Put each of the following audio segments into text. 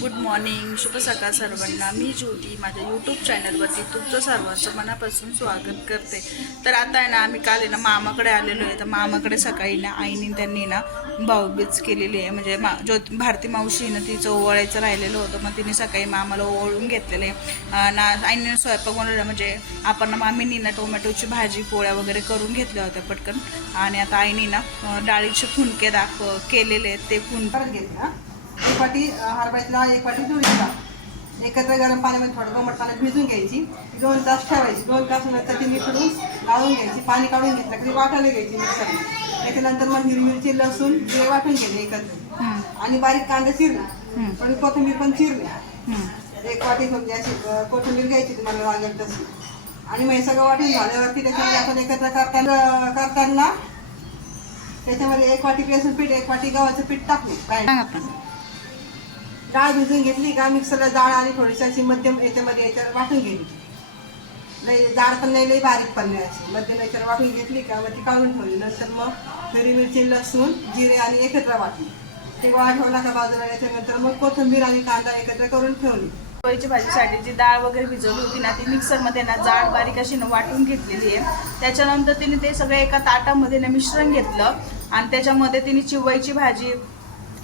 Good morning शुभ सकाळ सर्वांना. मी ज्योती माझ्या यूट्यूब चॅनलवरती तुमचं सर्वांचं मनापासून स्वागत करते. तर आता आहे ना आम्ही काल आहे ना मामाकडे आलेलो आहे. तर मामाकडे सकाळी ना आईने त्यांनी ना भाऊबीज केलेली आहे. म्हणजे मा ज्योत भारती मावशी ना तिचं ओवाळायचं राहिलेलं होतं. मग तिने सकाळी मामाला ओवाळून घेतलेलं आहे. ना आईने स्वयंपाक बनवलेला म्हणजे आपण ना मामीनी ना टोमॅटोची भाजी पोळ्या वगैरे करून घेतल्या होत्या पटकन. आणि आता आईने ना डाळीचे फुनके दाखव केलेले आहेत. ते फुनकर घेतला एक वाटी डाळ एक वाटी तुरीची एकत्र गरम पाण्यामध्ये थोडं कोमट पाण्यात भिजून घ्यायची. दोन तास ठेवायची. दोन तास नंतर ती मिसळून गाळून घ्यायची. पाणी काढून घेतलं की वाटायला घ्यायची मिक्सरला. त्याच्यानंतर मग हिरवी मिरची लसूण जिरे वाटून घ्यायचे एकत्र. आणि बारीक कांदा चिरला पण कोथिंबीर पण चिरली. एक वाटी अशी अं, कोथिंबीर घ्यायची तुम्हाला लागेल तशी. आणि मग हे सगळं वाटून झाल्यावरती त्याच्यामध्ये आपण एकत्र करताना करताना त्याच्यामध्ये एक वाटी बेसन पीठ एक वाटी गव्हाचं पीठ टाकले सांग आपण. डाळ भिजून घेतली का मिक्सरला डाळ आणि थोडीशी अशी मध्यम याच्यामध्ये याच्यावर वाटून गेली लई जाड पण नाही लई बारीक पण नाही अशी. मध्यम याच्यावर वाटून घेतली का मग ती काढून ठेवली. नंतर मग हिरवी मिरची लसूण जिरे आणि एकत्र वाटली. ते गोळा ठेवला का बाजूला याच्यानंतर मग कोथिंबीर आणि कांदा एकत्र करून ठेवली. पोळीची भाजीसाठी जी डाळ वगैरे भिजवली होती ना ती मिक्सरमध्ये ना जाड बारीक अशी ना वाटून घेतलेली आहे. त्याच्यानंतर तिने ते सगळं एका ताटामध्ये ना मिश्रण घेतलं आणि त्याच्यामध्ये तिने चिवईची भाजी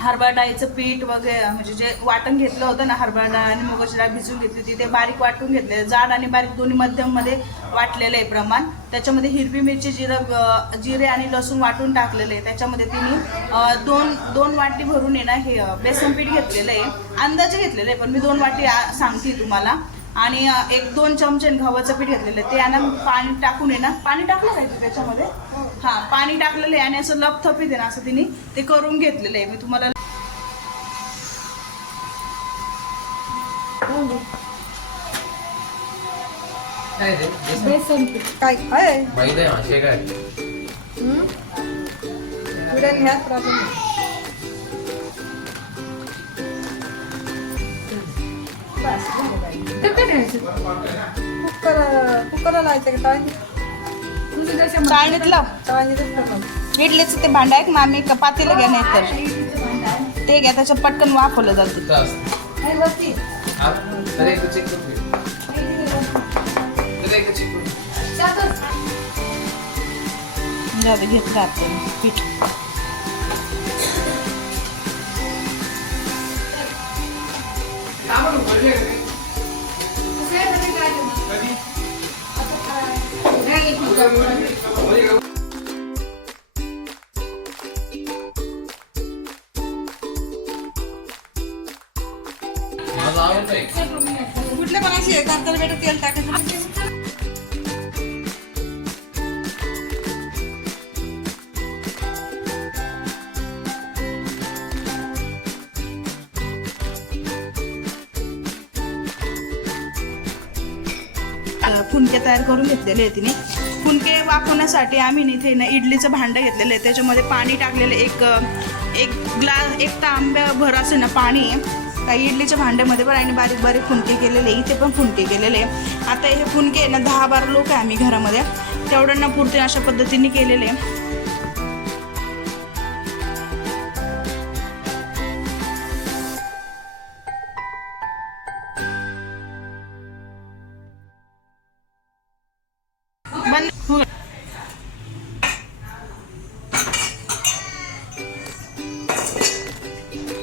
हरभरा डाळीचं पीठ वगैरे म्हणजे जे वाटण घेतलं होतं ना हरभरा डाळ आणि मुगाची डाळ भिजून घेतली होती ते बारीक वाटून घेतले. जाड आणि बारीक दोन्ही मध्यममध्ये वाटलेलं आहे प्रमाण. त्याच्यामध्ये हिरवी मिरची जिरं जिरे आणि लसूण वाटून टाकलेले आहे. त्याच्यामध्ये तिने दोन दोन वाटी भरून येणार हे बेसन पीठ घेतलेलं आहे. अंदाजे घेतलेलं आहे पण मी दोन वाटी सांगते तुम्हाला. आणि एक दोन चमचे गव्हाचं पीठ घेतलेलं. आहे ते आहे ना पाणी टाकून आहे ना पाणी टाकलं काय त्याच्यामध्ये? हां पाणी टाकलेलं आहे आणि असं लपथपीत आहे ना असं तिने ते करून घेतलेलं आहे. मी तुम्हाला काय? काय काय प्रॉब्लेम कुकर कुकरला लावायचं का टाकायचं. इडलीचं ते भांडं आहे मामी का पातेलं घ्या नाही तर ते घ्या त्याच्यात पटकन वाफवलं जातं. कुठं असतं? हा? तर एकदा चेक करून घे. तर एकदा चेक करून घे. जाऊ दे घेत राहते पीठ. कुठल्या पण आहे, बेटा तेल टाकायचं? फुनके तयार करून घेतलेले आहे तिने. फुनके वाकवण्यासाठी आम्ही इथे ना इडलीचं भांडं घेतलेलं आहे. त्याच्यामध्ये पाणी टाकलेलं एक एक ग्लास एक तांब्याभर असं ना पाणी. काही इडलीच्या भांड्यामध्ये पण आणि बारीक बारीक फुनके केलेले आहे. इथे पण फुनके केलेले आहे आता हे फुनके ना दहा बारा लोक आहे आम्ही घरामध्ये तेवढ्यांना पुरते अशा पद्धतीने केलेले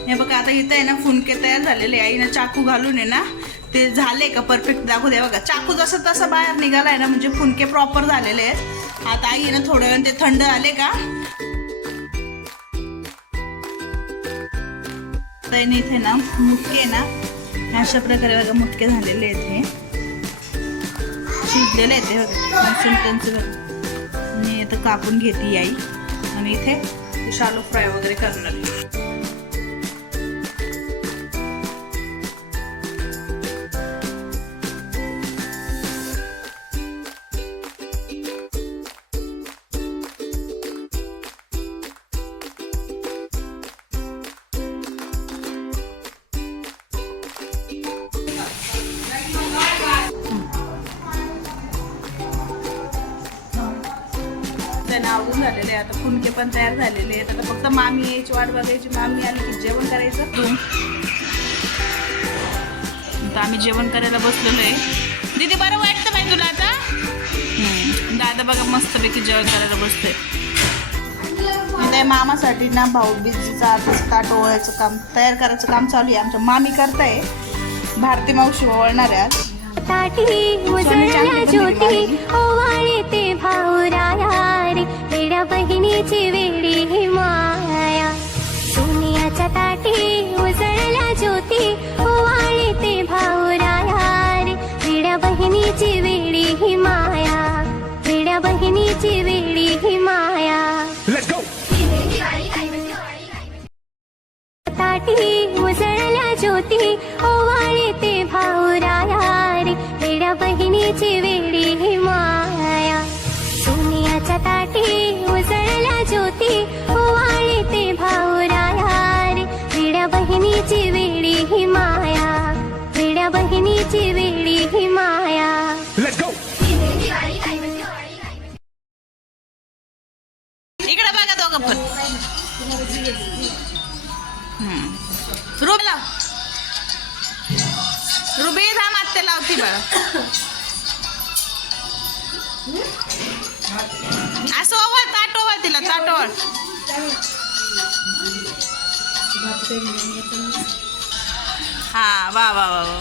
हे बघा आता इथं आहे ना फुनके तयार झालेले आहे. आईनं चाकू घालून आहे ना ते झाले का परफेक्ट दाखवू द्या बघा. चाकू जसं तसं बाहेर निघालाय ना म्हणजे फुनके प्रॉपर झालेले आहेत. आता आई आहे ना थोड्या वेळ ते थंड आले का? ना इथे ना मुटके ना अशा प्रकारे बघा मुटके झालेले आहेत हे. शिजलेले आहेत ते बघा. आणि इथं कापून घेते आई. आणि इथे शालो फ्राय वगैरे करणार आवडून झालेले आहे आता फुनके पण तयार झालेले आहेत. आता फक्त मामी यायची वाट बघायची. मामी आली की जेवण करायचं. तर आम्ही जेवण करायला बसलेलो आहे. दीदी बरं वाटतं बाई तुला आता? दादा बघा मस्तपैकी जेवण करायला बसतोय. त्या मामासाठी ना भाऊ बीजीचा आताच ताट ओवाळायचं काम तयार करायचं काम चालू आहे. आमच्या मामी करताय. भारती मावशी ओवळणार आहे आज. ज्योती ओवाळे ते भाऊराया रे वेड्या बहिणीची वेडी ही माया. सोनियाच्या ताटी उजळल्या ज्योती. ओवाळे ते भाऊराया रे वेड्या बहिणीची वेडी ही माया. वेड्या बहिणीची वेडी ही माया. इकडे बघा दोघं पण. रुबी थांब आत्ते लावती बघा असं ओवळ ताट तिला ताट हा वा वा वा वा.